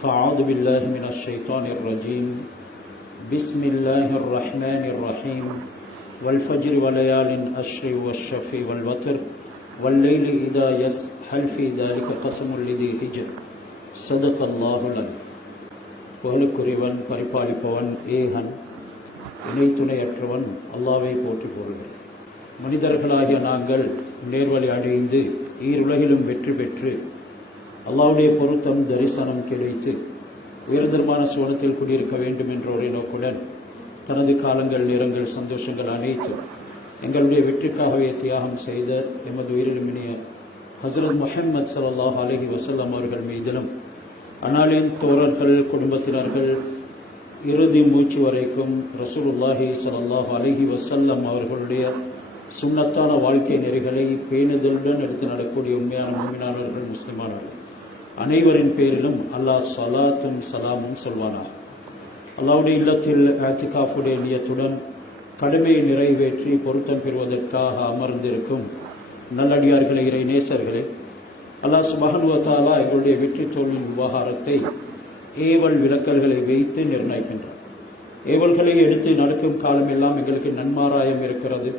فأعوذ بالله من الشيطان الرجيم بسم الله الرحمن الرحيم والفجر وليال العشر والشفع والوتر والليل إذا يسر هل في ذلك قسم لذي حجر صدق الله العظيم. புகழுக்குரியவன் பரிபாலிப்பவன் ஏகன் இணை துணையற்றவன் அல்லாஹ்வை போற்றி போகிறேன். மனிதர்களாகிய நாங்கள் நேர்வழி அடைந்து ஈருலகிலும் வெற்றி பெற்று அல்லாஹ்வுடைய பொருத்தம் தரிசனம் கிடைத்து உயர்தரமான சுவனத்தில் குடியிருக்க வேண்டும் என்ற ஒரே நோக்குடன் தனது காலங்கள் நேரங்கள் சந்தோஷங்கள் அனைத்தும் எங்களுடைய வெற்றிக்காகவே தியாகம் செய்த எமது உயிரினுமினிய ஹஸ்ரத் முஹம்மது ஸல்லல்லாஹு அலைஹி வஸல்லம் அவர்கள் மீதிலும் அன்னாளின் தோழர்கள் குடும்பத்தினர்கள் இறுதி மூச்சு வரைக்கும் ரசூலுல்லாஹி ஸல்லல்லாஹு அலைஹி வஸல்லம் அவர்களுடைய சுன்னத்தான வாழ்க்கை நெறிகளை பேணுதலுடன் எடுத்து நடக்கூடிய உண்மையான முஃமினானவர்கள் முஸ்லிமானவர்கள் அனைவரின் பேரிலும் அல்லாஹ் ஸலாத்தும் சலாமும் சொல்வானாக. அல்லாஹ்வுடைய இல்லத்தில் இஅ்திகாஃபுடைய நியத்துடன் கடமையை நிறைவேற்றி பொருத்தம் பெறுவதற்காக அமர்ந்திருக்கும் நல்லடியார்களே, இறை நேசர்களே, அல்லாஹ் சுப்ஹானஹு வ தஆலா எங்களுடைய வெற்றி தோல்வி விவகாரத்தை ஏவல் விலக்கல்களை வைத்து நிர்ணயிக்கின்றார். ஏவல்களை எடுத்து நடக்கும் காலமெல்லாம் எங்களுக்கு நன்மாராயம் இருக்கிறது.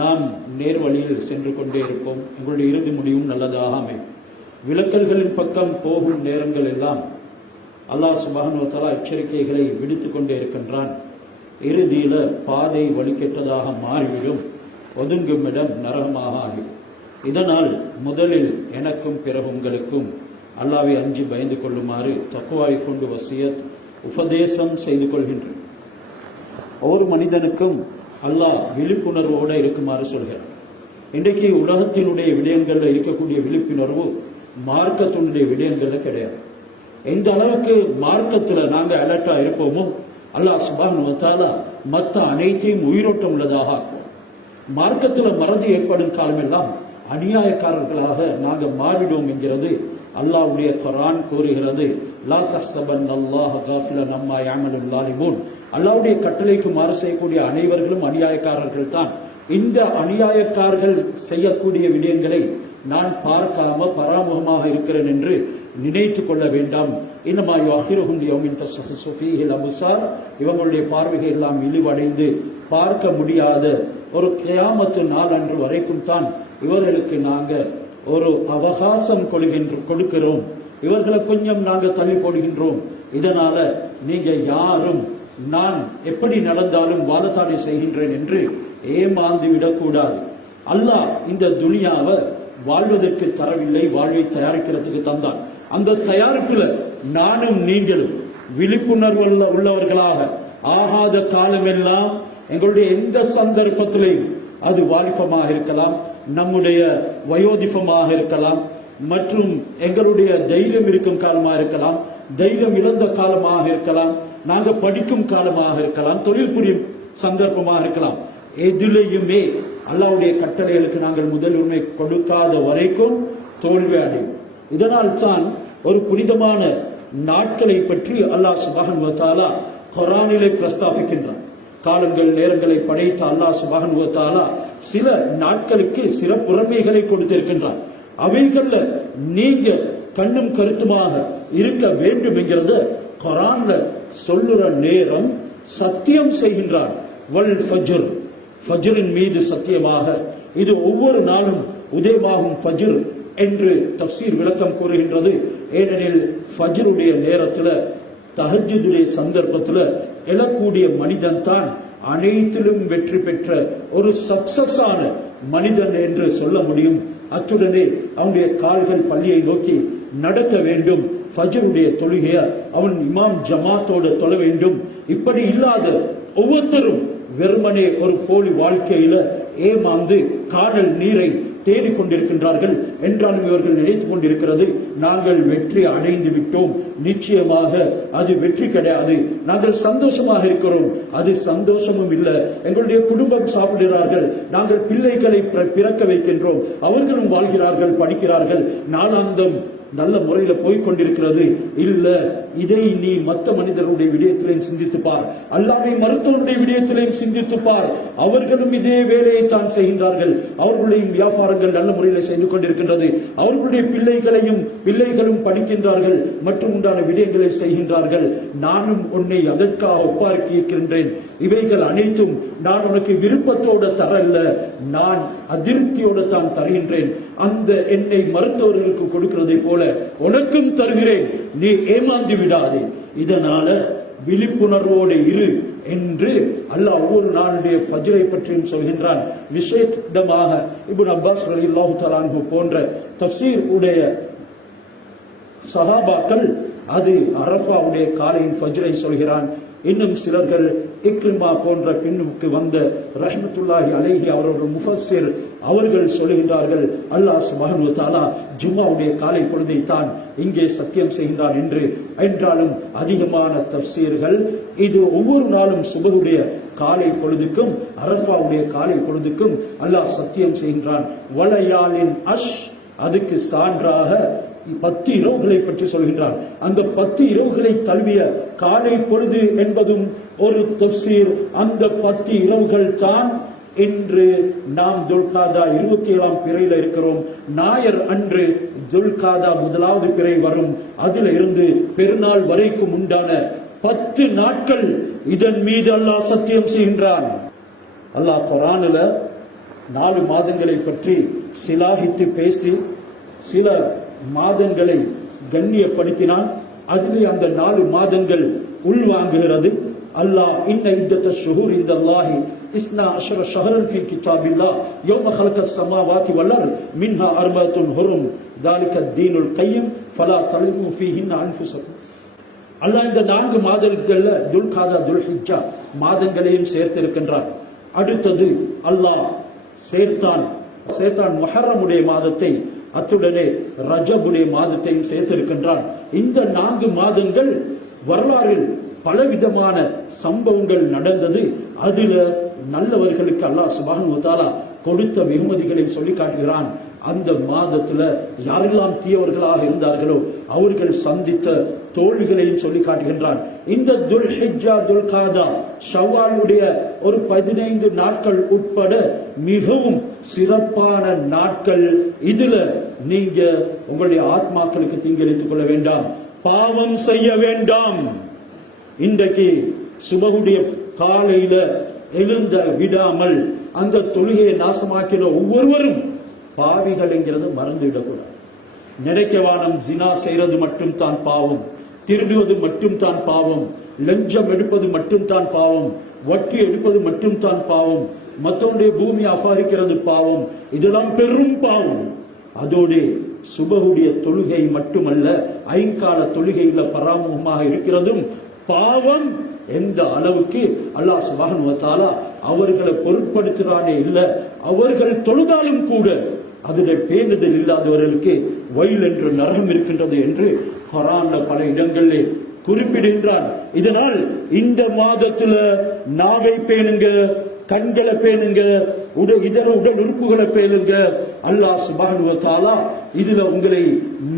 நாம் நேர்வழியில் சென்று கொண்டே இருப்போம். எங்களுடைய இறுதி முடிவும் நல்லதாக அமையும். விலக்கல்களின் பக்கம் போகும் நேரங்கள் எல்லாம் அல்லாஹ் சுப்ஹானஹு வ தஆலா எச்சரிக்கைகளை விடுத்து கொண்டே இருக்கின்றான். இறுதியில பாதை வழிகெட்டதாக மாறிவிடும், ஒதுங்கும் இடம் நரகமாக ஆகிடும். இதனால் முதலில் எனக்கும் பிறகு உங்களுக்கும் அல்லாஹ்வை அஞ்சி பயந்து கொள்ளுமாறு தக்வாவை கொண்டு வசியத் உபதேசம் செய்து கொள்கின்றேன். ஒவ்வொரு மனிதனுக்கும் அல்லாஹ் விழிப்புணர்வோடு இருக்குமாறு சொல்கிறார். இன்றைக்கு உலகத்தினுடைய விடயங்களில் இருக்கக்கூடிய விழிப்புணர்வு மார்க்கத்தினுடைய விடயங்களில் கிடையாது. எந்த அளவுக்கு மார்க்கத்தில் நாங்கள் அலர்ட்டா இருப்போமோ அல்லாஹ் சுப்ஹானஹு வ தஆலா மற்ற அனைத்தையும் உயிரோட்டம் உள்ளதாக ஆக்குவோம். மார்க்கத்தில் மறதி ஏற்படும் காலமெல்லாம் அநியாயக்காரர்களாக நாங்கள் மாறிடுவோம் என்கிறது அல்லாஹ்வுடைய குர்ஆன் கூறுகிறது. லா தஹ்ஸபன்னல்லாஹ காஃபிலன் அம்மா யஅமலுல் ஸாலிமூன். அல்லாஹ்வுடைய கட்டளைக்கு மாறு செய்யக்கூடிய அனைவர்களும் அநியாயக்காரர்கள் தான். இந்த அநியாயக்காரர்கள் செய்யக்கூடிய விடயங்களை நான் பார்க்காம பராமுகமாக இருக்கிறேன் என்று நினைத்து கொள்ள வேண்டாம். இன்னமா யுஅஹிருஹும் லியௌமின் தஷ்ஹஸு ஃபீஹில் அப்சார். இவங்களுடைய பார்வைகள் எல்லாம் இழிவடைந்து பார்க்க முடியாத ஒரு கியாமத்து நாள் அன்று வரைக்கும் தான் இவர்களுக்கு நாங்கள் ஒரு அவகாசம் கொடுக்கிறோம். இவர்களை கொஞ்சம் நாங்கள் தள்ளி போடுகின்றோம். இதனால நீங்க யாரும் நான் எப்படி நடந்தாலும் வாழத்தாடி செய்கின்றேன் என்று ஏமாந்து விடக்கூடாது. அல்லாஹ் இந்த துனியாவை வாழ்வதற்கு தரவில்லை, வாழ்வை தயாரிக்கிறதுக்கு தந்தான். அந்த தயாரிப்புல நானும் நீங்களும் விழிப்புணர்வு உள்ளவர்களாக ஆகாத காலமெல்லாம் எங்களுடைய எந்த சந்தர்ப்பத்திலையும், அது வாலிபமாக இருக்கலாம், நம்முடைய வயோதிபமாக இருக்கலாம், மற்றும் எங்களுடைய தைரியம் இருக்கும் காலமாக இருக்கலாம், தைரியம் இழந்த காலமாக இருக்கலாம், நாங்க படிக்கும் காலமாக இருக்கலாம், தொழில் புரியும் சந்தர்ப்பமாக இருக்கலாம், எதிலையுமே அல்லாஹ்வுடைய கட்டளைகளுக்கு நாங்கள் முதல் உரிமை கொடுக்காத வரைக்கும் தோல்வி அடையும். இதனால் தான் ஒரு புனிதமான நாட்களை பற்றி அல்லாஹ் சுப்ஹானஹு வ தஆலா குர்ஆனிலே பிரஸ்தாபிக்கின்றான். காலங்கள் நேரங்களை படைத்த அல்லாஹ் சுப்ஹானஹு வ தஆலா சில நாட்களுக்கு சில புறமைகளை கொடுத்திருக்கின்றான். அவைகள்ல நீங்க கண்ணும் கருத்துமாக இருக்க வேண்டும் என்கிறத குர்ஆன்ல சொல்லுற நேரம் சத்தியம் செய்கின்றான். வல் ஃபஜ்ர், ஃபஜ்ரின் மீது சத்தியமாக, இது ஒவ்வொரு நாளும் உதயமாகும் ஃபஜ்ர் என்று தஃப்சீர் விளக்கம் கூறுகின்றது. ஏனெனில் ஃபஜ்ருடைய நேரத்துல தஹஜ்ஜுடைய சந்தர்ப்பத்துல எழக்கூடிய மனிதன் தான் அனைத்திலும் வெற்றி பெற்ற ஒரு சக்சஸ் ஆன மனிதன் என்று சொல்ல முடியும். அத்துடனே அவனுடைய கால்கள் பள்ளியை நோக்கி நடக்க வேண்டும். ஃபஜ்ருடைய தொழுகைய அவன் இமாம் ஜமாத்தோடு தொழ வேண்டும். இப்படி இல்லாத ஒவ்வொருத்தரும் வெறுமனே ஒரு போலி வாழ்க்கையில ஏமாந்து காணல் நீரை தேடிக் கொண்டிருக்கின்றார்கள். என்றாலும் இவர்கள் நினைத்துக் கொண்டிருக்கிறது நாங்கள் வெற்றி அடைந்து விட்டோம். நிச்சயமாக அது வெற்றி கிடையாது. நாங்கள் சந்தோஷமாக இருக்கிறோம், அது சந்தோஷமும் இல்லை. எங்களுடைய குடும்பம் சாப்பிடுகிறார்கள், நாங்கள் பிள்ளைகளை பிறக்க வைக்கின்றோம், அவர்களும் வாழ்கிறார்கள், படிக்கிறார்கள், நாளாந்தம் நல்ல முறையில போய்கொண்டிருக்கிறது. இல்ல, இதை நீ மற்ற மனிதருடைய விடயத்திலையும் சிந்தித்துப்பார், அல்லாஹ்வை மருத்துவருடைய விடயத்திலையும் சிந்தித்துப்பார். அவர்களும் இதே வேலையை தான் செய்கின்றார்கள். அவர்களுடைய வியாபாரங்கள் நல்ல முறையில் செய்து கொண்டிருக்கின்றது. அவர்களுடைய பிள்ளைகளும் படிக்கின்றார்கள் மற்றும் உண்டான விடயங்களை செய்கின்றார்கள். நானும் உன்னை அதற்காக ஒப்பாக்கி இருக்கின்றேன். இவைகள் அனைத்தும் நான் உனக்கு விருப்பத்தோடு தரல்ல, நான் அதிருப்தியோடு தான் தருகின்றேன். அந்த என்னை மருத்துவர்களுக்கு கொடுக்கிறதை போல உனக்கும் தருகிறேன், நீ ஏமாந்து விடாதே. இதனால விழிப்புணர்வோடு இரு என்று அல்லாஹ் ஒவ்வொரு நாளுடைய ஃபஜ்ரை பற்றியும் சொல்கின்றான். விசேஷமாக இப்னு அப்பாஸ் ரலியல்லாஹு தஆலா அன்ஹு போன்ற தஃப்சீர் உடைய சஹாபாக்கள் அது அரஃபாவுடைய காலையின் ஃபஜ்ரை சொல்கிறான். இன்னும் சிலர்கள் இக்ரிமா போன்ற பின்னுக்கு வந்த ரஹ்மத்துல்லாஹி அலைஹி அவர்கள் முஃபஸ்ஸிர் அவர்கள் சொல்லுகின்றார்கள், அல்லாஹ் சுப்ஹானஹு வ தஆலா ஜும்மாவுடைய காலை பொழுதை தான் இங்கே சத்தியம் செய்கின்றான் என்று. என்றாலும் அதிகமான தஃப்சீர்கள் இது ஒவ்வொரு நாளும் சுபஹுடைய காலை பொழுதுக்கும் அரஃபாவுடைய காலை பொழுதுக்கும் அல்லாஹ் சத்தியம் செய்கின்றான். வலயாலின் அஷ் அதுக்கு சான்றாக 10 இரவுகளை பற்றி சொல்கின்றான். அந்த 10 இரவுகளை தழுவிய காலை பொழுது என்பதும் ஒரு தஃப்சீர். அந்த 10 இரவுகள் தான் இன்று நாம் துல்காதா 27ஆம் பிறையில இருக்கிறோம். ஞாயிறு அன்று துல்காதா 1வது பிறை வரும். அதில் இருந்து பெருநாள் வரைக்கும் உண்டான 10 நாட்கள் இதன் மீது அல்லாஹ் சத்தியம் செய்கின்றான். அல்லாஹ் குர்ஆனில் 4 மாதங்களை பற்றி சிலாகித்து பேசி சில மாதங்களை கண்ணியப்படுத்தினான். அதிலே அந்த 4 மாதங்கள் உள்வாங்குகிறது. அல்லாஹ் இன்ன இத்தத ஷுஹூர் இன்தல்லாஹி 12 ஷஹரன் ஃபீ கிதாபில்லாஹ் யௌம ஹலகஸ் ஸமாவாதி வல் அர்த் மின்ஹா அர்பஅத்துன் ஹுரும் ذلك الدين القيم فلا تظلموا فيهن انفسكم. அல்லாஹ் இந்த 4 மாதங்கள்ல துல்காதா துல்ஹிஜ்ஜா மாதங்களையும் சேர்த்திருக்கின்றான். அடுத்தது அல்லாஹ் சேர்த்தான் முஹர்ரமுடைய மாதத்தை, அத்துடனே ரஜபுடைய மாதத்தையும் சேர்த்திருக்கின்றான். இந்த 4 மாதங்கள் வரலாறில் பலவிதமான சம்பவங்கள் நடந்தது. அதுல நல்லவர்களுக்கு அல்லாஹ் சுப்ஹானஹு வ தஆலா கொடுத்த வெகுமதிகளை சொல்லி காட்டுகிறான். அந்த மாதத்துல யாரெல்லாம் தீயவர்களாக இருந்தார்களோ அவர்கள் சந்தித்த தோல்விகளையும் சொல்லி காட்டுகின்றான். இந்த துல்ஹிஜ்ஜா துல்காதா ஷவ்வாலுடைய ஒரு 15 நாட்கள் உட்பட மிகவும் சிறப்பான நாட்கள். இதுல நீங்க உங்களுடைய ஆத்மாக்களுக்கு தீங்கிழைத்துக் கொள்ள வேண்டாம், பாவம் செய்ய வேண்டாம். இன்றைக்கு சுபஹுடைய காலையில எழுந்த விடாமல் அந்த தொழுகையை நாசமாக்கின ஒவ்வொருவரும் பாவிகள் என்கிறது மறந்துவிடக்கூடாது. நினைக்கவானம் ஜினா செய்யறது மட்டும் தான் பாவம், திருடுவது மட்டும் தான் பாவம், லஞ்சம் எடுப்பது மட்டும் தான் பாவம், வட்டி எடுப்பது மட்டும் தான் பாவம், மற்றவனுடைய பூமி அபகரிக்கிறது பாவம், இதெல்லாம் பெரும் பாவம். அதோடு சுபஹுடைய தொழுகை மட்டுமல்ல, ஐங்கால தொழுகையில பராமுகமாக இருக்கிறதும் பாவம். எந்த அளவுக்கு அல்லாஹ் சுப்ஹானஹு வ தஆலா அவர்களை பொருட்படுத்துறானே இல்ல, அவர்கள் தொழுதாலும் கூட அதில் பேணுதல் இல்லாதவர்களுக்கு வயல் என்ற நரகம் இருக்கின்றது என்று குர்ஆன்ல பல இடங்களில் குறிப்பிடுகின்றான். இதனால் இந்த மாதத்துல நாவை பேணுங்க, கண்களை பேணுங்க, இதர உடல் உறுப்புகளை பேணுங்க. அல்லாஹ் சுப்ஹானஹு வ தஆலா இதுல உங்களை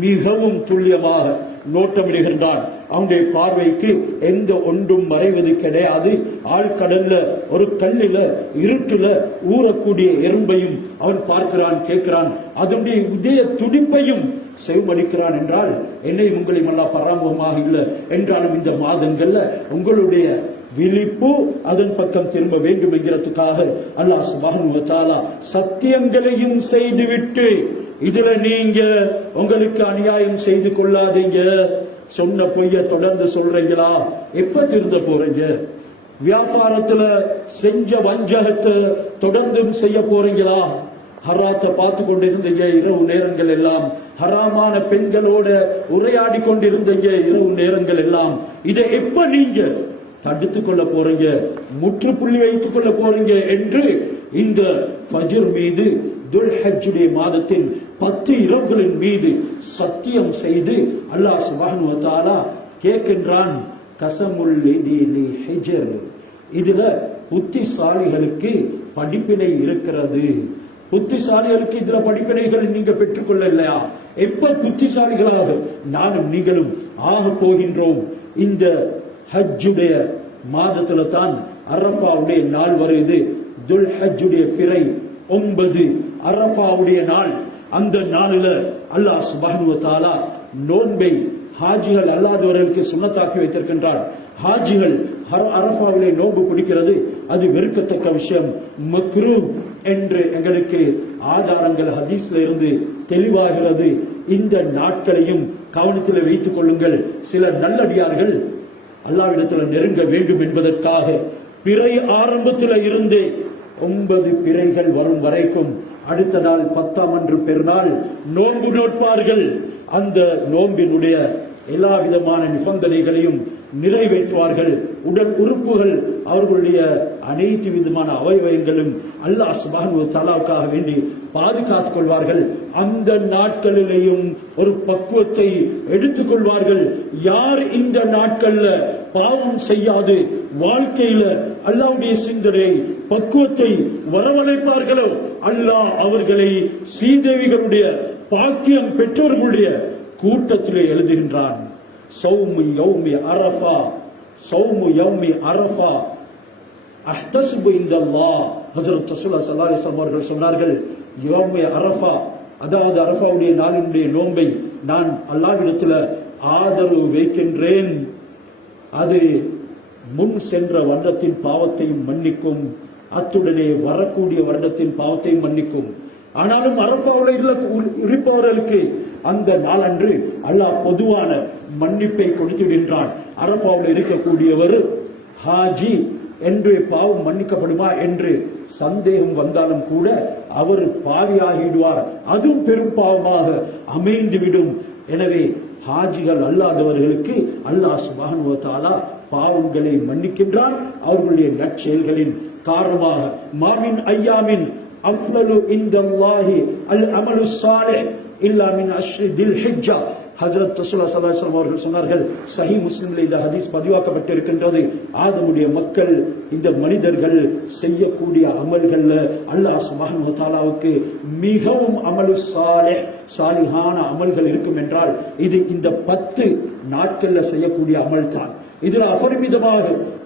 மிகவும் துல்லியமாக நோட்டமிடுகின்றான். அவனுடைய பார்வைக்கு எந்த ஒன்றும் மறைவது கிடையாது. ஆழ்கடல்ல ஒரு கல்லில இருட்டுல ஊறக்கூடிய எறும்பையும் அவன் பார்க்கிறான், கேட்கிறான், அதனுடைய இதய துடிப்பையும் செவமடிக்கிறான். என்றால் என்னை உங்களை அல்லாஹ் பராமுகமாக இல்லை என்றாலும் இந்த மாதங்கள்ல உங்களுடைய விழிப்பு அதன் பக்கம் திரும்ப வேண்டும் என்கிறதுக்காக அல்லாஹ் சுப்ஹானஹு வ தஆலா சத்தியங்களையும் செய்துவிட்டு இதுல நீங்க உங்களுக்கு அநியாயம் செய்து கொள்ளாதீங்க. சொன்ன பொய்ய தொடர்ந்து சொல்றீங்களா? எப்ப திருந்த போறீங்க? வியாபாரத்துல செஞ்ச வஞ்சகத்தை தொடர்ந்தும் செய்ய போறீங்களா? ஹராத்தை பார்த்து கொண்டிருந்தீங்க இரவு நேரங்கள் எல்லாம், ஹராமான பெண்களோட உரையாடி கொண்டிருந்தீங்க இரவு நேரங்கள் எல்லாம். இதை எப்ப நீங்க தடுத்துக் கொள்ள போறீங்க, முற்றுப்புள்ளி வைத்துக் கொள்ள போறீங்க என்று இந்த ஃபஜ்ர் மீது துல்ஹஜ்ஜுடைய மாதத்தின் 10 இரவுகளின் மீது சத்தியம் செய்து அல்லாஹ் சுப்ஹானஹு வ தஆலா கேட்கின்றான். கஸமுல் லிதி ஹிஜ்ர். இதுல புத்திசாலிகளுக்கு படிப்பினை இருக்கிறது. புத்திசாலிகளுக்கு இதுல படிப்பினைகள் நீங்க பெற்றுக்கொள்ள இல்லையா? எப்ப புத்திசாலிகளாக நானும் நீங்களும் ஆக போகின்றோம்? இந்த ஹஜ்ஜுடைய மாதத்துல தான் அரஃபாவுடைய நாள் வருது. துல் ஹஜ்ஜுடைய பிறை 9 அரஃபாவுடைய நாள். அந்த நாளில அல்லாஹ் சுப்ஹானஹு வ தஆலா நோன்பை ஹாஜிகள் அல்லாதவர்களுக்கு சுன்னத்தாக்கி வைத்திருக்கின்றார். ஹாஜிகள் அரஃபாவிலே நோன்பு பிடிக்கிறது அது வெறுக்கத்தக்க விஷயம், மக்ரூஹ் என்று எங்களுக்கு ஆதாரங்கள் ஹதீஸ்ல இருந்து தெளிவாகிறது. இந்த நாட்களையும் கவனத்தில் வைத்துக் கொள்ளுங்கள். சில நல்லடியார்கள் அல்லாஹ்விடத்தில் நெருங்க வேண்டும் என்பதற்காக பிறை ஆரம்பத்தில் இருந்து 9 பிறைகள் வரும் வரைக்கும் அடுத்த நாள் 10ஆம் அன்று பெருநாள் நோன்பு நோட்பார்கள். அந்த நோன்பினுடைய எல்லா விதமான நிபந்தனைகளையும் நிறைவேற்றுவார்கள். உடல் உறுப்புகள் அவர்களுடைய அனைத்து விதமான அவயவங்களும் அல்லாஹ் சுப்ஹானஹு வ தஆலாவுக்காக வேண்டி பாதுகாத்துக் கொள்வார்கள். அந்த நாட்களிலேயும் ஒரு பக்குவத்தை எடுத்துக் கொள்வார்கள். யார் இந்த நாட்கள்ல பாவம் செய்யாது வாழ்க்கையில அல்லாஹ்வுடைய சிந்தனை பக்குவத்தை வரவழைப்பார்களோ அல்லாஹ் அவர்களை சீதேவிகளுடைய பாக்கியம் பெற்றோர்களுடைய கூட்டத்திலே எழுதுகின்றான். சௌமு யௌமி அரஃபா, சௌமு யௌமி அரஃபா அஹ்தஸிபு இன்தல்லாஹ். ஹஜ்ரத் ரசூலுல்லாஹி ஸல்லல்லாஹு அலைஹி வஸல்லம் அவர்கள் சொன்னார்கள், யௌமி அரஃபா, அதாவது அரஃபாவுடைய நாளினுடைய நோன்பை நான் அல்லாஹ்விடத்தில் ஆதரவு வைக்கின்றேன். அது முன் சென்ற வருடத்தின் பாவத்தையும் மன்னிக்கும், அத்துடனே வரக்கூடிய வருடத்தின் பாவத்தையும் மன்னிக்கும். ஆனாலும் அரஃபாவில் இருப்பவர்களுக்கு அந்த நாளன்று அல்லாஹ் பொதுவான மன்னிப்பை கொடுத்துவிடுகின்றான். அரஃபாவில் இருக்கக்கூடியவர் ஹாஜி என்று பாவம் மன்னிக்கப்படுமா என்று சந்தேகம் வந்தாலும் கூட அவர் பாவியாகிடுவார், அதுவும் பெரும் பாவமாக அமைந்துவிடும். எனவே ஹாஜிகள் அல்லாதவர்களுக்கு அல்லாஹ் சுப்ஹானஹு வ தஆலா பாவங்களை மன்னிக்கின்றான் அவர்களுடைய நற்செயல்களின் காரணமாக. மாமின் ஐயாமின் அஃலலு இன்தல்லாஹி அல் அமலு ஸாலிஹ் இல்லா மின் அஷ்ரி தில் ஹிஜ்ஜா. ஹஜ்ரத் ரசூலுல்லாஹி ஸல்லல்லாஹு அலைஹி வஸல்லம் அவர்கள் சொன்னார்கள், சஹீஹ் முஸ்லிமில் இந்த ஹதீஸ் பதிவாக்கப்பட்டிருக்கின்றது. ஆதமுடைய மக்கள் இந்த மனிதர்கள் செய்யக்கூடிய அமல்கள்ல அல்லாஹ் சுப்ஹானஹு வ தஆலாவுக்கு மிகவும் அமலு ஸாலிஹ் சாலிஹான அமல்கள் இருக்கும் என்றால் இது இந்த 10 நாட்கள்ல செய்யக்கூடிய அமல் தான். இதில் அபரிமிதமாக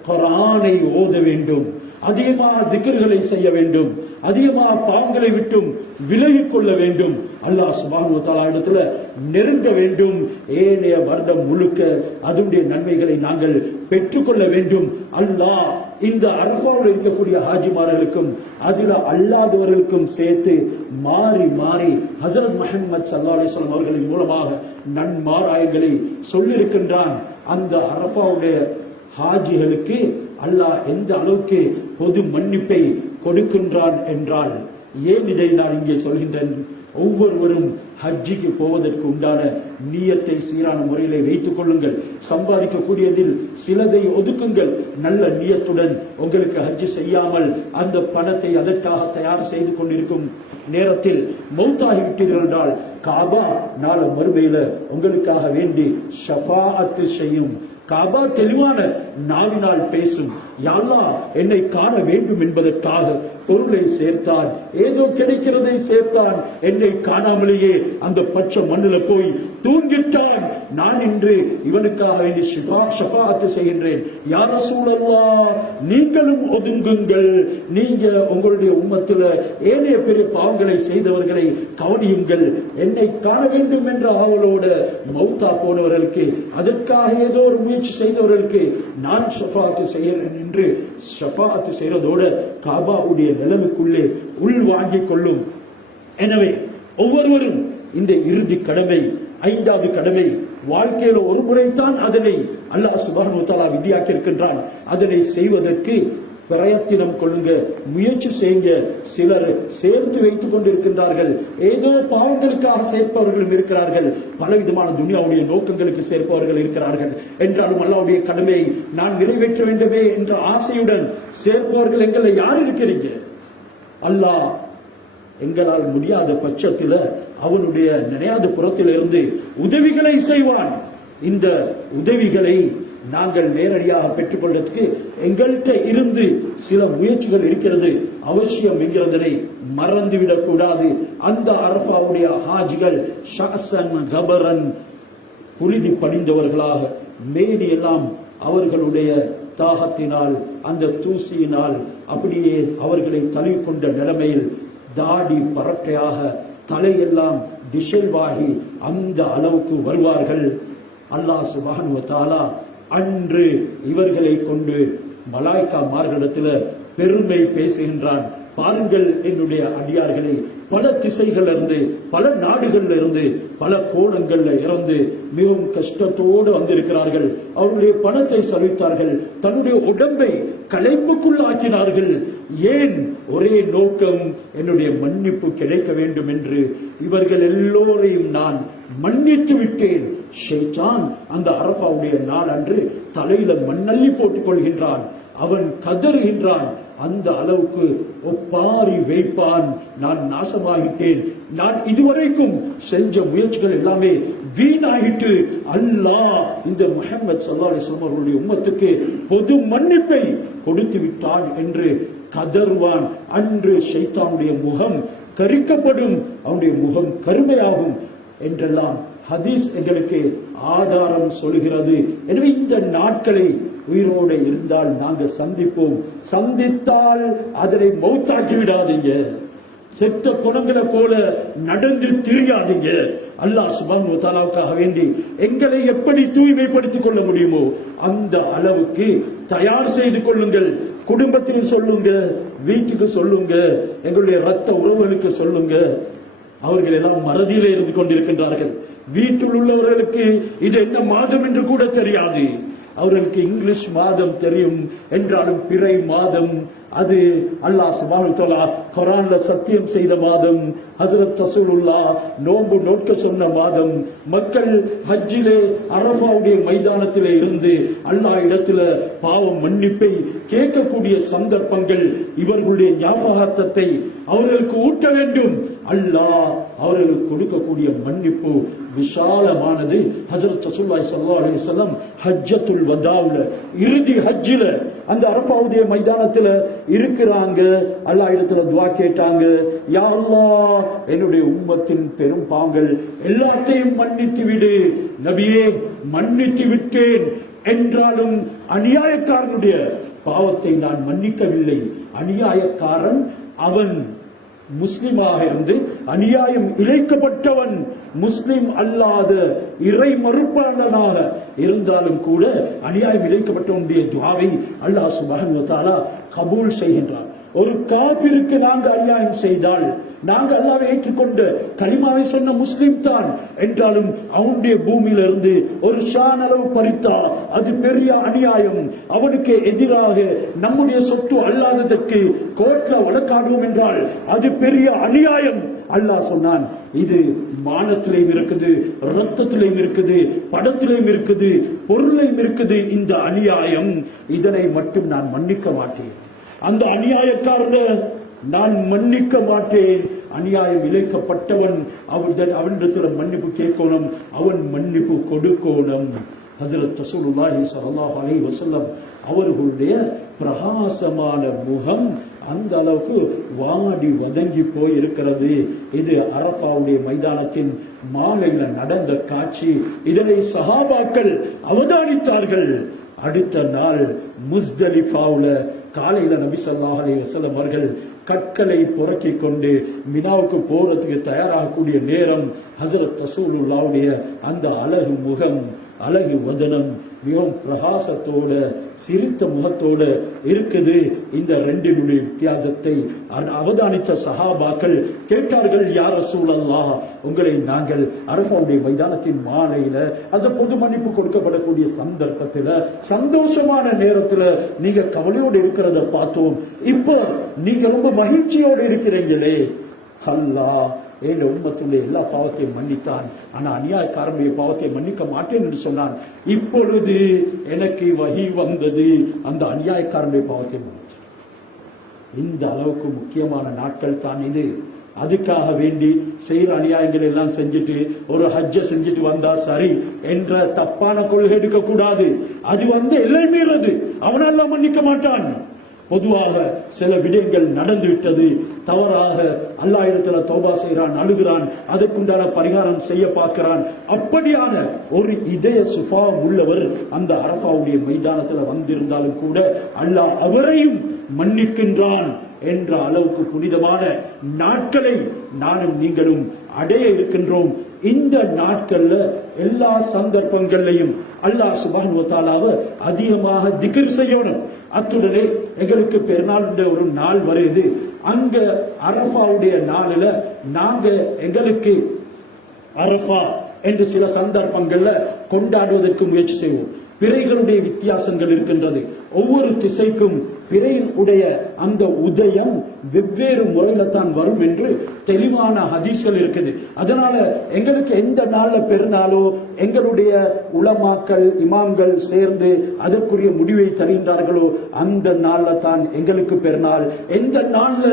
குர்ஆனை ஓத வேண்டும், அதிகமாக திக்ர்களை செய்ய வேண்டும், அதிகமாக பாவங்களை விட்டும் விலகிக் கொள்ள வேண்டும், அல்லாஹ் சுப்ஹானஹு வ தஆலா இடத்துல நெருங்க வேண்டும். ஏனைய வருடம் முழுக்க அதனுடைய நன்மைகளை நாங்கள் பெற்றுக்கொள்ள வேண்டும். அல்லாஹ் இந்த அரஃபாவில் இருக்கக்கூடிய ஹாஜிமார்களுக்கும் அதில் அல்லாதவர்களுக்கும் சேர்த்து மாறி மாறி ஹஜ்ரத் முஹம்மது ஸல்லல்லாஹு அலைஹி வஸல்லம் அவர்களின் மூலமாக நன்மாராயங்களை சொல்லியிருக்கின்றான். அந்த அரஃபாவுடைய ஹாஜிகளுக்கு அல்லாஹ் எந்த அளவுக்கு பொது மன்னிப்பை கொடுக்கின்றான் என்றால், ஏன் இதை நான் இங்கே சொல்கின்றேன்? ஒவ்வொருவரும் ஹஜ்ஜிக்கு போவதற்கு உண்டான நியத்தை சீரான முறையிலே வைத்துக் கொள்ளுங்கள். சம்பாதிக்கக்கூடியதில் சிலதை ஒதுக்குங்கள். நல்ல நியத்துடன் உங்களுக்கு ஹஜ்ஜி செய்யாமல் அந்த பணத்தை அதற்காக தயார் செய்து கொண்டிருக்கும் நேரத்தில் மௌத்தாகிவிட்டீர்கள் என்றால் காபா நாள மறுமையில உங்களுக்காக வேண்டி ஷஃபாஅத் செய்யும். காபா தெளிவான நாவினால் பேசும். யா அல்லாஹ் என்னை காண வேண்டும் என்பதற்காக பொருளை சேர்த்தான், ஏதோ கிடைக்கிறதை சேர்த்தான், என்னை காணாமலேயே அந்த பச்சை மண்ணில போய் தூங்கிட்டான். நான் இன்று இவனுக்காக வேண்டி ஷஃபாஅத் செய்கின்றேன். யா ரசூலல்லாஹ் நீங்களும் ஒதுங்குங்கள். நீங்க உங்களுடைய உம்மத்துல ஏனைய பெரிய பாவங்களை செய்தவர்களை கவனியுங்கள். என்னை காண வேண்டும் என்ற ஆவலோட மௌத்தா போனவர்களுக்கு, அதற்காக ஏதோ ஒரு முயற்சி செய்தவர்களுக்கு நான் ஷஃபாஅத் செய்கிறேன் என்று ஷஃபாஅத் செய்யறதோடு காபாவுடைய நிலைமைக்குள்ளே உள் வாங்கிக் கொள்ளும். எனவே ஒவ்வொருவரும் இந்த இறுதி கடமை, 5வது கடமை வாழ்க்கையில ஒரு முறைத்தான் அதனை அல்லாஹ் சுப்ஹானஹு வ தஆலா விதியாக்கி இருக்கின்றான். அதனை செய்வதற்கு பிரயத்தினம் கொள்ளுங்க, முயற்சி செய்யுங்க. சிலர் சேர்த்து வைத்துக் கொண்டிருக்கின்றார்கள். ஏதோ பாவங்களுக்காக சேர்ப்பவர்களும் இருக்கிறார்கள், பலவிதமான துனியாவுடைய நோக்கங்களுக்கு சேர்ப்பவர்கள் இருக்கிறார்கள். என்றாலும் அல்லாஹ்வுடைய கடமையை நான் நிறைவேற்ற வேண்டுமே என்ற ஆசையுடன் சேர்ப்பவர்கள் எங்களை யார் இருக்கிறீங்க? அல்லாஹ் எங்களால் முடியாத பட்சத்தில் அவனுடைய நினையாத புறத்திலிருந்து உதவிகளை செய்வான். இந்த உதவிகளை நாங்கள் நேரடியாக பெற்றுக்கொள்வதற்கு எங்கள்கிட்ட இருந்து சில முயற்சிகள் இருக்கிறது அவசியம் என்கிறதனை மறந்துவிடக் கூடாது. அந்த அரஃபாவுடைய ஹாஜிகள் ஷஅஸன் கபரன் குருதி படிந்தவர்களாக மேனி எல்லாம் அவர்களுடைய தாகத்தினால் அந்த தூசியினால் அப்படியே அவர்களை தழுவிக்கொண்ட நிலைமையில் தாடி பரட்டையாக தலையெல்லாம் டிஷல்வாகி அந்த அளவுக்கு வருவார்கள். அல்லாஹ் சுப்ஹானஹு வ தஆலா அன்று இவர்களை கொண்டு மலாய்க்காமார்களிடத்தில் பெருமை பேசுகின்றான். பாருங்கள் என்னுடைய அடியார்களை, பல திசைகள்ல இருந்து, பல நாடுகள்ல இருந்து, பல கோணங்கள்ல இருந்து மிகவும் கஷ்டத்தோடு வந்திருக்கிறார்கள். அவருடைய பணத்தை செலவித்தார்கள், தன்னுடைய உடம்பை களைப்புக்குள்ளாக்கினார்கள். ஏன்? ஒரே நோக்கம், என்னுடைய மன்னிப்பு கிடைக்க வேண்டும் என்று. இவர்கள் எல்லோரையும் நான் மன்னித்து விட்டேன். ஷைத்தான் அந்த அரஃபாவுடைய நாள் அன்று தலையில மண்ணள்ளி போட்டுக் கொள்கின்றான். அவன் கதறுகின்றான். அந்த அளவுக்கு ஒப்பாரி வைப்பான், நான் நாசமாகிட்டேன், நான் இதுவரைக்கும் செஞ்ச முயற்சிகள் எல்லாமே வீணாகிட்டு, அல்லாஹ் இந்த முஹம்மது ஸல்லல்லாஹு அலைஹி வஸல்லம் அவர்களுடைய உம்மத்துக்கு பொது மன்னிப்பை கொடுத்து விட்டான் என்று கதறுவான். அன்று ஷைத்தானுடைய முகம் கரிக்கப்படும், அவனுடைய முகம் கருமையாகும் என்றெல்லாம் ஹதீஸ் எங்களுக்கு ஆதாரம் சொல்கிறது. எனவே இந்த நாட்களை உயிரோடு இருந்தால் நாங்கள் சந்திப்போம். சந்தித்தால் அதனை மௌத்தாக்கி விடாதீங்க. செத்த குணங்களை போல நடந்து திரியாதீங்க. அல்லாஹ் சுப்ஹானஹு வ தஆலாவுக்காக வேண்டி எங்களை எப்படி தூய்மைப்படுத்திக் கொள்ள முடியுமோ அந்த அளவுக்கு தயார் செய்து கொள்ளுங்கள். குடும்பத்துக்கு சொல்லுங்க, வீட்டுக்கு சொல்லுங்க, எங்களுடைய ரத்த உறவுகளுக்கு சொல்லுங்க. அவர்கள் எல்லாம் மறதியிலே இருந்து கொண்டிருக்கின்றார்கள். வீட்டில் உள்ளவர்களுக்கு இது என்ன மாதம் என்று கூட தெரியாது. அவர்களுக்கு இங்கிலீஷ் மாதம் தெரியும் என்றாலும் பிறை மாதம் அது அல்லாஹ் சுப்ஹானஹு வ தஆலா குர்ஆன்ல சத்தியம் செய்த மாதம். ஹஜ்ரத் ரசூலுல்லாஹ் நோன்பு நோட்க சொன்ன மாதம். மக்கள் ஹஜ்ஜிலே அரஃபாவுடைய மைதானத்திலே இருந்து அல்லாஹ் இடத்துல பாவ மன்னிப்பை கேட்கக்கூடிய சந்தர்ப்பங்கள். இவர்களுடைய ஞாபகத்தை அவர்களுக்கு ஊட்ட வேண்டும். அல்லாஹ் அவர்களுக்கு கொடுக்கக்கூடிய மன்னிப்பு விசாலமானது. ஹஜ்ரத் ரசூலுல்லாஹி ஸல்லல்லாஹு அலைஹி வஸல்லம் ஹஜ்ஜத்துல் வதாவுல இறுதி ஹஜ்ஜில அந்த அரஃபாவுடைய மைதானத்துல இருக்கிறாங்க. அல்லாஹ் இடத்துல துஆ கேட்டாங்க, யா அல்லாஹ் என்னுடைய உம்மத்தின் பெரும் பாவங்கள் எல்லாத்தையும் மன்னித்து விடு. நபியே மன்னித்து விட்டேன் என்றாலும் அநியாயக்காரனுடைய பாவத்தை நான் மன்னிக்கவில்லை. அநியாயக்காரன் அவன் முஸ்லிமாக இருந்து அநியாயம் இழைக்கப்பட்டவன், முஸ்லிம் அல்லாத இறை மறுப்பாளனாக இருந்தாலும் கூட அநியாயம் இழைக்கப்பட்டவனுடைய துஆவை அல்லாஹ் சுப்ஹானஹு வ தஆலா கபூல் செய்கின்றான். ஒரு காபிருக்கு நாங்கள் அநியாயம் செய்தால், நாங்கள் அல்லாஹ்வை ஏற்றுக்கொண்டு கலிமாவை சொன்ன முஸ்லிம் தான் என்றாலும் அவனுடைய பூமியிலிருந்து ஒரு ஷான் அளவு பறித்தா அது பெரிய அநியாயம். அவனுக்கு எதிராக நம்முடைய சொத்து அல்லாததற்கு கோர்ட்ல வழக்காடுவோம் என்றால் அது பெரிய அநியாயம். அல்லாஹ் சொன்னான், இது மானத்திலையும் இருக்குது, ரத்தத்திலையும் இருக்குது, படத்திலையும் இருக்குது, பொருளையும் இருக்குது இந்த அநியாயம். இதனை மட்டும் நான் மன்னிக்க மாட்டேன். அந்த அநியாயக்காரனை நான் மன்னிக்க மாட்டேன். அநியாயம் இழைக்கப்பட்டவன் அவனிடத்துல மன்னிப்பு கேட்கணும், அவன் மன்னிப்பு கொடுக்கணும். ஹஜ்ரத் ரசூலுல்லாஹி ஸல்லல்லாஹு அலைஹி வஸல்லம் அவர்களுடைய பிரகாசமான முகம் அந்த அளவுக்கு வாடி வதங்கி போய் இருக்கிறது. இது அரஃபாவுடைய மைதானத்தின் மாலையில நடந்த காட்சி. இதனை சஹாபாக்கள் அவதானித்தார்கள். அடுத்த நாள் முஸ்தலிஃபாவுல காலையில நபி ஸல்லல்லாஹு அலைஹி வஸல்லம் அவர்கள் கற்களை புரக்கி கொண்டு மினாவுக்கு போறதுக்கு தயாராகக்கூடிய நேரம் ஹஜ்ரத் ரசூலுல்லாஹ்வுடைய அந்த அழகு முகம், அழகு வதனம் மிகவும் பிரகாசத்தோட சிரித்த முகத்தோட இருக்குது. இந்த ரெண்டினுடைய வித்தியாசத்தை அவதானித்த சஹாபாக்கள் கேட்டார்கள், யா ரசூலல்லாஹ், உங்களை நாங்கள் அரஃபாவுடைய மைதானத்தின் மாலையில அந்த பொது மன்னிப்பு கொடுக்கப்படக்கூடிய சந்தர்ப்பத்தில் சந்தோஷமான நேரத்தில் நீங்க கவலையோடு இருக்கிறத பார்த்தோம். இப்போ நீங்க ரொம்ப மகிழ்ச்சியோடு இருக்கிறீங்களே. அல்லாஹ் என் உம்மத்துடைய எல்லா பாவத்தையும் மன்னித்தான், ஆனா அநியாயக்காரனுடைய பாவத்தை மன்னிக்க மாட்டேன் என்று சொன்னான். இப்பொழுது எனக்கு வஹி வந்தது, அந்த அநியாயக்காரனுடைய பாவத்தை மன்னித்தான். இந்த அளவுக்கு முக்கியமான நாட்கள் தான் இது. அதுக்காக வேண்டி செய்யற அநியாயங்கள் எல்லாம் செஞ்சுட்டு ஒரு ஹஜ்ஜ செஞ்சுட்டு வந்தா சரி என்ற தப்பான கொள்கை எடுக்க கூடாது. அது எல்லை மீறது, அவனால மன்னிக்க மாட்டான். பொதுவாக சில விடயங்கள் நடந்து விட்டது, தவறாக அல்லாஹ் இடத்துல தௌபா செய்கிறான், அழுகிறான், அதற்குண்டான பரிகாரம் செய்ய பார்க்கிறான். அப்படியான ஒரு இதய சுஃபா உள்ளவர் அந்த அரஃபாவுடைய மைதானத்தில் வந்திருந்தாலும் கூட அல்லாஹ் அவரையும் மன்னிக்கின்றான் என்ற அளவுக்கு புனிதமான நாட்களை நானும் நீங்களும் அடைய இருக்கின்றோம். இந்த நாட்கள்ல எல்லா சந்தர்ப்பங்களையும் அல்லாஹ் சுப்ஹானஹு வ தஆலாவை அதிகமாக திக்ர் செய்யணும். அத்துடனே எங்களுக்கு பெருநாள் ஒரு நாள் வருது, அங்க அரஃபாவுடைய நாளில நாங்க எங்களுக்கு அரஃபா என்று சில சந்தர்ப்பங்கள்ல கொண்டாடுவதற்கு முயற்சி செய்வோம். பிறைகளுடைய வித்தியாசங்கள் இருக்கின்றது. ஒவ்வொரு திசைக்கும் பிறையினுடைய அந்த உதயம் வெவ்வேறு முறையில தான் வரும் என்று தெளிவான ஹதீஸ்கள் இருக்குது. அதனால எங்களுக்கு எந்த நாள்ல பெருநாளோ எங்களுடைய உலமாக்கள் இமாம்கள் சேர்ந்து அதற்குரிய முடிவை தருகின்றார்களோ அந்த நாள்ல தான் எங்களுக்கு பெருநாள். எந்த நாள்ல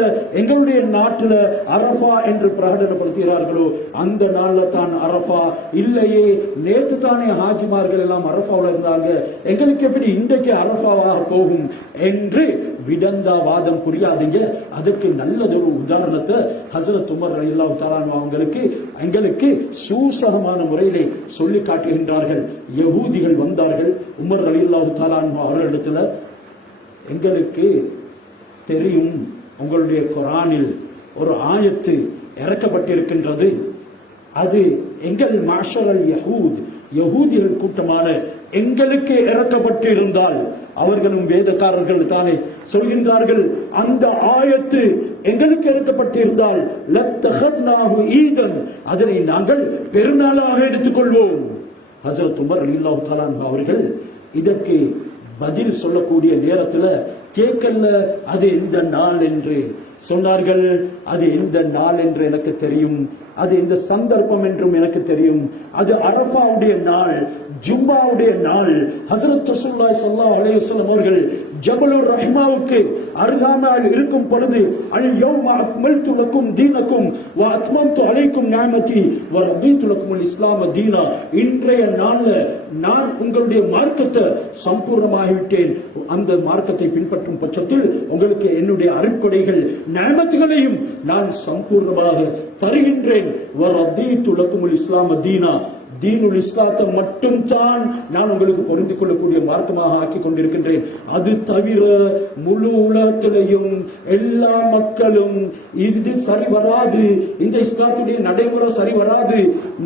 எங்களுடைய நாட்டுல அரஃபா என்று பிரகடனப்படுத்துகிறார்களோ அந்த நாள்ல தான் அரஃபா. இல்லையே நேற்று தானே ஹாஜிமார்கள் எல்லாம் அரஃபாவில் இருந்தாங்க, எங்களுக்கு எப்படி இன்றைக்கு அரஃபாவாக போகும் என்று விடந்தாவாதம் புரியாதீங்க. அதற்கு நல்லதொரு உதாரணத்தை ஹஸரத் உமர் ரலியல்லாஹு தஆலா அவங்களுக்கு எங்களுக்கு சூசகமான முறையிலே சொல்லி காட்டுகின்றார்கள். யஹூதிகள் வந்தார்கள் உமர் ரலியல்லாஹு தஆலா அவர்களிடத்துல, எங்களுக்கு தெரியும் உங்களுடைய குர்ஆனில் ஒரு ஆயத்து இறக்கப்பட்டிருக்கின்றது, அது எங்கள் மாஷரல் யஹூத் யஹூதிகள் கூட்டமான எங்களுக்கு இறக்கப்பட்டு இருந்தால், அவர்களும் வேதக்காரர்கள் தானே சொல்கின்றார்கள், அந்த ஆயத்து எங்களுக்கு இறக்கப்பட்டு இருந்தால் லத்தஹத்னாஹு ஈதன், அதனை நாங்கள் பெருநாளாக எடுத்துக்கொள்வோம். ஹஸரத் உமர் ரலியல்லாஹு தஆலா அவர்கள் இதற்கு பதில் சொல்லக்கூடிய நேரத்தில் கேட்கல அது எந்த நாள் என்று சொன்னார்கள். அது எந்த நாள் என்று எனக்கு தெரியும், அது எந்த சந்தர்ப்பம் என்றும் எனக்கு தெரியும். அது அரஃபாவுடைய நாள், ஜும்மாவுடைய நாள். ஹஸரத் ரசூலுல்லாஹி ஸல்லல்லாஹு அலைஹி வஸல்லம் அவர்கள் ஜபலுர் ரஹ்மாவுக்கு அருகாமையில் இருக்கும் பொழுது அல் யௌம அக்மல்து லக்கும் தீனக்கும் வ அத்மம்து அலைக்கும் நிஅமதி வ ரதீது லக்குமுல் இஸ்லாம் தீனா, இன்றைய நாள்ல நான் உங்களுடைய மார்க்கத்தை சம்பூர்ணமாகிவிட்டேன், அந்த மார்க்கத்தை பின்பற்றும் பட்சத்தில் உங்களுக்கு என்னுடைய அருட்கொடைகள் நிஅமத்துகளையும் நான் சம்பூர்ணமாக தருகின்றேன். வ ரதீது லக்குமுல் இஸ்லாம் தீனா, தீனுல் இஸ்லாத்தை மட்டும் தான் நான் உங்களுக்கு பொருந்தி கொள்ளக்கூடிய மார்க்கமாக ஆக்கி கொண்டிருக்கின்றேன். அது தவிர முழு உலகத்திலையும் எல்லா மக்களும் இது சரி வராது, இந்த இஸ்லாத்துடைய நடைமுறை சரி வராது,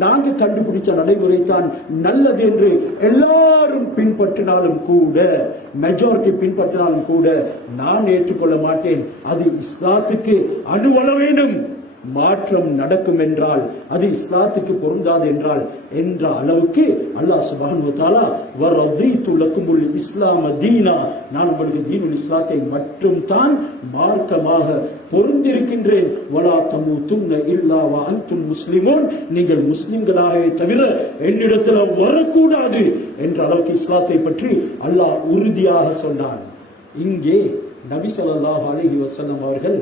நாங்க கண்டுபிடிச்ச நடைமுறை தான் நல்லது என்று எல்லாரும் பின்பற்றினாலும் கூட, மெஜாரிட்டி பின்பற்றினாலும் கூட நான் ஏற்றுக்கொள்ள மாட்டேன். அது இஸ்லாத்துக்கு அணுவளவேனும் மாற்றம் நடக்கும் என்றால், அது இஸ்லாத்துக்கு பொருந்தாது என்றால் என்ற அளவுக்கு அல்லாஹ் சுப்ஹானஹு வ தஆலா வ ரதீது லக்குமுல் இஸ்லாம் தீனா, நான் உங்களுக்கு தீனுல் இஸ்லாத்தை மட்டும் தான் மார்க்கமாக பொருந்திருக்கின்றேன். வலா தமூதுன்ன இல்லா வ அன்தும் முஸ்லிமூன், நீங்கள் முஸ்லிம்களாகவே தவிர என்னிடத்தில் வரக்கூடாது என்ற அளவுக்கு இஸ்லாத்தை பற்றி அல்லாஹ் உறுதியாக சொன்னான். இங்கே நபி ஸல்லல்லாஹு அலைஹி வஸல்லம் அவர்கள்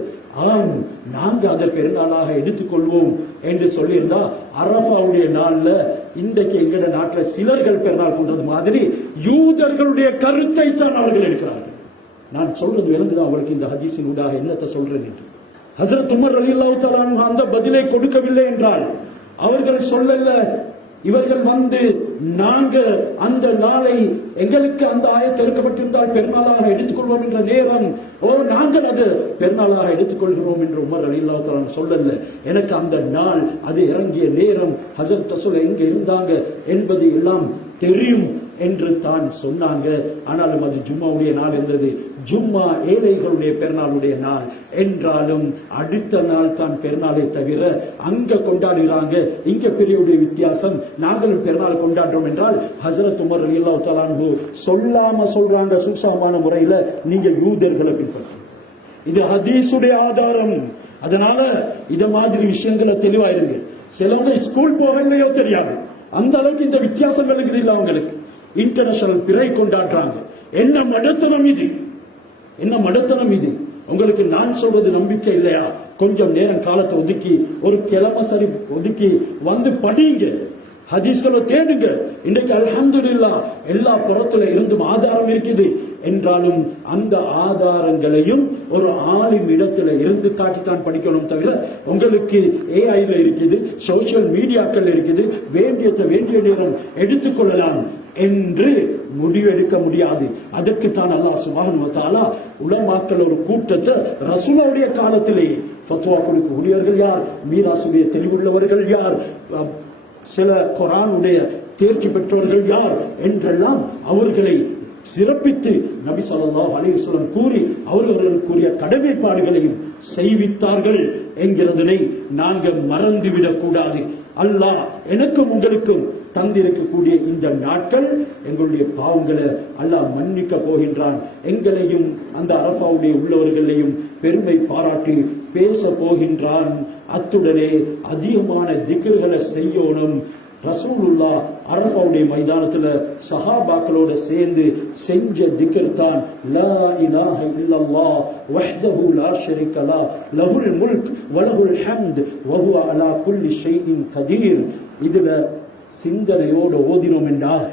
நாங்க அதை பெருநாளாக எடுத்துக்கொள்வோம் என்று சொல்லியிருந்தா, அரஃபாவுடைய நாள்ல இன்றைக்கு எங்கட நாட்டில் சிலர்கள் பெருநாள் கொண்டது மாதிரி யூதர்களுடைய கருத்தை தான் அவர்கள் எடுக்கிறார்கள். நான் சொல்றது விளங்குதான் அவருக்கு இந்த ஹதீஸின் ஊடாக என்னத்தை சொல்றேன் என்று. ஹஸரத் உமர் ரலியல்லாஹு தஆலா அந்த பதிலை கொடுக்கவில்லை என்றால், அவர்கள் சொல்லல, இவர்கள் நாங்க அந்த நாளை எங்களுக்கு அந்த ஆயத்து எடுக்கப்பட்டிருந்தால் பெருநாளாக எடுத்துக்கொள்வோம் என்ற நேரம், நாங்கள் அது பெருநாளாக எடுத்துக்கொள்கிறோம் என்று உமர் ரலியல்லாஹு தஆலா சொல்லல. எனக்கு அந்த நாள் அது இறங்கிய நேரம், ஹஸரத் ரசூல் எங்க இருந்தாங்க என்பது எல்லாம் தெரியும் என்று தான் சொன்னாங்க. ஆனாலும் அது ஜும்மாவுடைய நாள் இருந்தது. ஜும்மா ஏழைகளுடைய பெருநாளுடைய நாள் என்றாலும் அடுத்த நாள் தான் பெருநாளை தவிர அங்க கொண்டாடுகிறாங்க, இங்க பெரியவுடைய வித்தியாசம், நாங்களும் பெருநாள் கொண்டாடுறோம் என்றால் ஹஸரத் உமர் ரலியல்லாஹு தஆலா அன்ஹு சொல்லாம சொல்றாங்க சூசகமான முறையில, நீங்க யூதர்களை பின்பற்ற. இது ஹதீஸுடைய ஆதாரம். அதனால இத மாதிரி விஷயங்களை தெளிவாயிருங்க. சிலவங்க ஸ்கூல் போறவங்களையோ தெரியாது, அந்த அளவுக்கு இந்த வித்தியாசங்கள் இருக்குது. இல்ல அவங்களுக்கு இன்டர்நேஷனல் பிறை கொண்டாடுறாங்க. என்ன மடத்தனம் இது, என்ன மடத்தனம் இது. உங்களுக்கு நான் சொல்றது நம்பிக்கை இல்லையா? கொஞ்சம் நேரம் காலத்தை ஒதுக்கி ஒரு கிழமை சரி ஒதுக்கி வந்து படிங்க, ஹதீஸ்களை தேடுங்க. இன்றைக்கு அல்ஹம்துலில்லாஹ் எல்லா புறத்துல இருந்தும் ஆதாரம் இருக்குது என்றாலும் அந்த ஆதாரங்களையும் ஒரு ஆலிம் இடத்துல இருந்து காட்டித்தான் படிக்கணும். தவிர உங்களுக்கு ஏஐல இருக்குது, சோசியல் மீடியாக்கள் இருக்குது, வேண்டிய நேரம் எடுத்துக்கொள்ளலாம் என்று முடிவெடுக்க முடியாது. அதற்கு தான் அல்லாஹ் சுப்ஹானஹு வ தஆலா உலமாக்கள் ஒரு கூட்டத்தை ரசூலுடைய காலத்திலேயே ஃபத்வா கொடுக்கக்கூடியவர்கள் யார், மீராசுடைய தெளிவுள்ளவர்கள் யார், சில குர்ஆனுடைய தேர்ச்சி பெற்றவர்கள் யார் என்றெல்லாம் அவர்களை சிறப்பித்து நபி ஸல்லல்லாஹு அலைஹி வஸல்லம் கூறி அவர்களுக்குரிய கடமைப்பாடுகளையும் செய்வித்தார்கள் என்கிறதனை நாங்கள் மறந்துவிடக் கூடாது. அல்லாஹ் எனக்கும் உங்களுக்கும் தந்திருக்கக்கூடிய இந்த நாட்கள் எங்களுடைய பாவங்களை அல்லாஹ் மன்னிக்க போகின்றான். எங்களையும் அந்த அரஃபாவுடைய உள்ளவர்களையும் பெருமை பாராட்டி பேச போகின்றான். அத்துடனே அதிகமான திக்ர்களை செய்யணும். ரசூலுல்லாஹ் அரஃபாவுடைய மைதானத்துல சஹாபாக்களோட சேர்ந்து செஞ்ச திக்ர் தான் லா இலாஹ இல்லல்லாஹ் வஹ்தஹு லா ஷரீக லஹ் லஹுல் முல்க் வ லஹுல் ஹம்த் வ ஹுவ அலா குல்லி ஷைஇன் கதீர். இதுல சிந்தனையோட ஓதினோம் என்றால்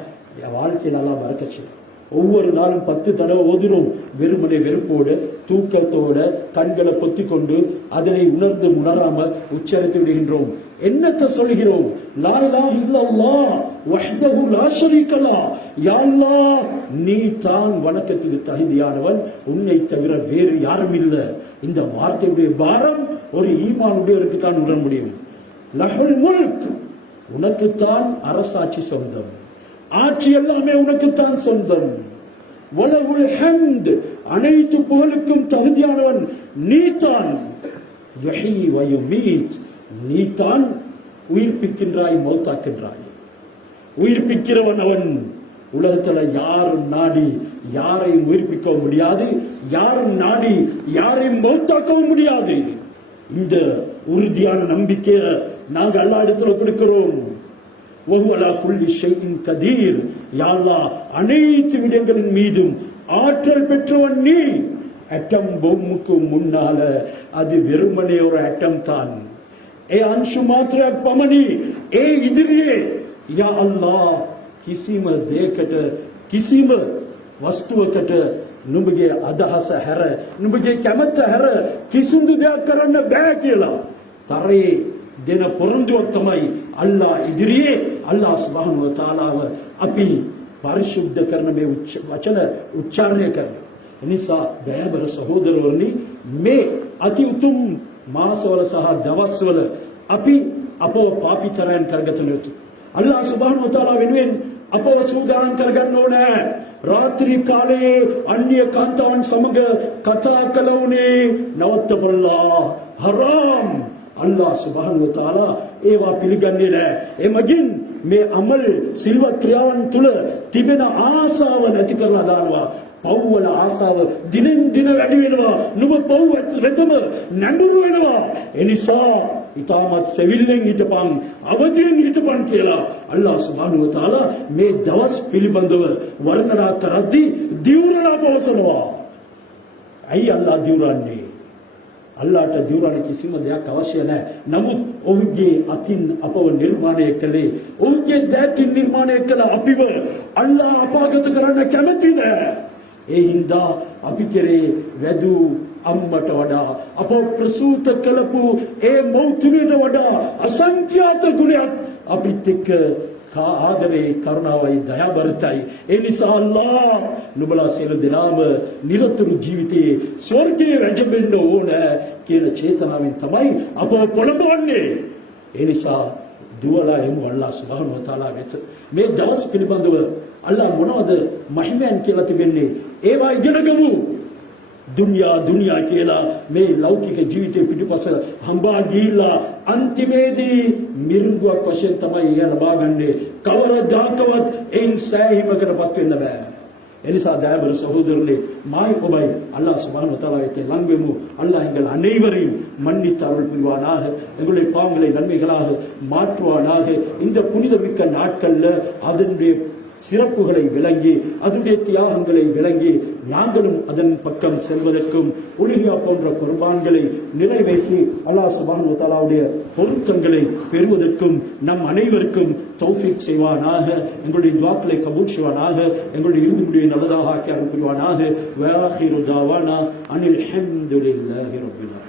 வாழ்க்கையில் அல்லாஹ் பரக்கத் செய்வான். ஒவ்வொரு நாளும் 10 தடவை ஓதினோம். வெறுமனை வெறுப்போடு தூக்கத்தோட கண்களை பொத்தி கொண்டு அதனை உணர்ந்து உணராம உச்சரித்து விடுகின்றோம். என்னத்தை சொல்கிறோம்? லா இலாஹ இல்லல்லாஹ் வஹ்தஹு லா ஷரீக லஹ். யா அல்லாஹ், நீ தான் வணக்கத்துக்கு தகுதியானவன், உன்னை தவிர வேறு யாரும் இல்லை. இந்த வார்த்தையுடைய பாரம் ஒரு ஈமானுடையவருக்கு தான் உணர முடியும். லஹுல் முல்க், உனக்குத்தான் அரசாட்சி சொந்தம், ஆட்சி எல்லாமே உனக்குத்தான் சொந்தம். வலஹுல் ஹம்த், அனைத்து புகழுக்கும் தகுதியானவன் நீதான். யுஹ்யி வ யுமீத், நீதான் உயிர்ப்பிக்கின்றாய், மௌத்தாக்கின்றாய். உயிர்ப்பிக்கிறவன் அவன். உலகத்துல யாரும் நாடி யாரையும் உயிர்ப்பிக்கவும் முடியாது, யாரும் நாடி யாரையும் மௌத்தாக்கவும் முடியாது. இந்த உறுதியான நம்பிக்கையை நாங்க அல்லாஹ் இடத்துல கொடுக்கிறோம். வஹுவ அலா குல்லி ஷைஇன் கதீர். யா அல்லாஹ், அனைத்து விடயங்களின் மீதும் ஆற்றல் பெற்றவன் நீ. அட்டம் பொம்முக்கு முன்னால அது வெறுமனே ஒரு அட்டம் தான். ஏ அன்ஷு மாத்திர பமனி, ஏ இதிரியே யா அல்லாஹ், කිසිම දෙයකට කිසිම වස්තුවකට නුඹගේ අදහස හැර නුඹගේ කැමැත්ත හැර කිසිදු දෙයක් කරන්න බෑ කියලා තරයේ දෙන පොරොන්දුවක් තමයි අල්ලාහ් ඉදිරියේ අල්ලාහ් සුබ්හානහු වතාලාව අපි පරිශුද්ධ කරන මේ වචන උච්චාරණය කරන නිසා දයාබර සහෝදරවරුනි, මේ අති උතුම් මාසවල සහ දවස්වල අපි අපව පාපීතරයන් කරගත යුතුයි. අල්ලාහ් සුබ්හානහු වතාලා වෙනුවෙන් අපව සූදානම් කරගන්න ඕනේ. රාත්‍රී කාලයේ අන්‍ය කාන්තාවන් සමග කතා කළවුනේ නවත්තපල්ලා හරාම්. අල්ලාහ් සුබ්හානහු වතාලා ඒවා පිළිගන්නේ නැහැ. එමගින් මේ අමල් සිල්වත් ක්‍රියාවන් තුල තිබෙන ආසාව නැති කරලා දානවා. පව්වල ආසාව දිනෙන් දින වැඩි වෙනවා. නුඹ පව් වෙතම නැඹුරු වෙනවා. එනිසා ඉතාමත් සෙවිල්ලෙන් හිටපන්, අවදියෙන් හිටපන් කියලා අල්ලාහ් සුබ්හානහු වතාලා මේ දවස් පිළිබඳව වර්ණනා කරද්දී දියුරලා පවසනවා. ඇයි අල්ලාහ් දියුරන්නේ? අල්ලාහට දියුරන කිසිම දෙයක් අවශ්‍ය නැහැ. නමුත් ඔහුගේ අතින් අපව නිර්මාණය කළේ, ඔහුගේ දෑතින් නිර්මාණය කළ අපිව අල්ලාහ් අපාගත කරන්න කැමති නැහැ. ඒ හින්දා අපි කෙරේ වැදූ අම්මට වඩා අප ප්‍රසූත කළපු ඒ මෞතුමියට වඩා අසංඛ්‍යාත ගුණයක් අපිත් එක්ක ආදරේ කරුණාවයි දයාබරතයි. ඒ නිසා අල්ලාහ් නුඹලා සියලු දෙනාම නිරතුරු ජීවිතයේ ස්වර්ගයේ රැජෙන්න ඕන කියන චේතනාවෙන් තමයි අප පොළඹවන්නේ. ඒ නිසා දුවලා එමු අල්ලාහ් සුබ්හානහු වතාලා වෙත. මේ දවස් පිළිබඳව අල්ලාහ් මොනවද මහිමයන් කියලා තිබෙන්නේ? ඒවා ඉගෙන ගමු. දුන්යා කියලා මේ ලෞකික ජීවිතේ පිටුපස හම්බා ගිහිලා අන්තිමේදී මිරිඟුවක් වශයෙන් තමයි එය ලබා ගන්නේ. කවරදාකවත් එයින් සෑහීමකටපත් වෙන්න බෑ. එනිසා දයාබර சகோதரர்களே, மாய் ஒபாய் அல்லாஹ் சுப்ஹானஹு வ தஆலாவை வணங்குவோம். அல்லாஹ் எங்கள் அனைவரையும் மன்னித்து அருள் புரிவானாக, எங்களுடைய பாவங்களை நன்மைகளாக மாற்றுவானாக. இந்த புனிதமிக்க நாட்கள்ல அதனுடைய சிறப்புகளை விளங்கி அதனுடைய தியாகங்களை விளங்கி நாங்களும் அதன் பக்கம் செல்வதற்கும் உலுஹியா போன்ற குர்பான்களை நிறைவேற்றி அல்லாஹ் சுப்ஹானஹு வ தஆலாவுடைய பொருத்தங்களை பெறுவதற்கும் நம் அனைவருக்கும் தௌஃபீக் செய்வானாக. எங்களுடைய துஆக்களை கபூல் செய்வானாக. எங்களுடைய இறுதி முடிவை நல்லதாக ஆக்கி அருள் புரிவானாக. வ ஆகிரு தாவானா அனில் ஹம்துலில்லாஹி ரப்பில் ஆலமீன்.